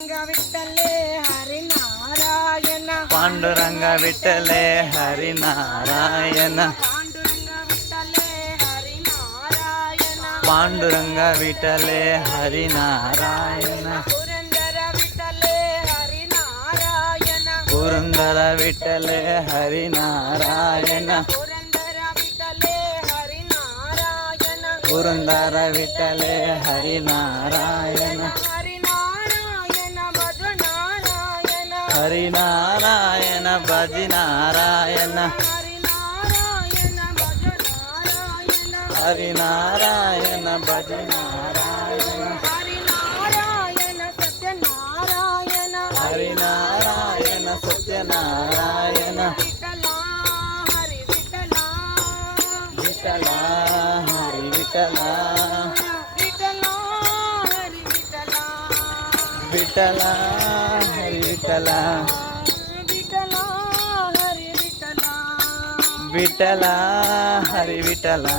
विठ्ठले हरी नारायण पांडुरंग विठ्ठले हरी नारायण पांडुरंग विठ्ठले हरी नारायण पुरंदर विठ्ठले हरी नारायण पुरंदर विठ्ठले हरी नारायण हरी नारायण भज नारायण हरी नारायण भज नारायण हरी नारायण सत्यनारायण विठ्ठला हरी विठ्ठला विठ्ठला हरी विठ्ठला विठ्ठला हरी विठ्ठला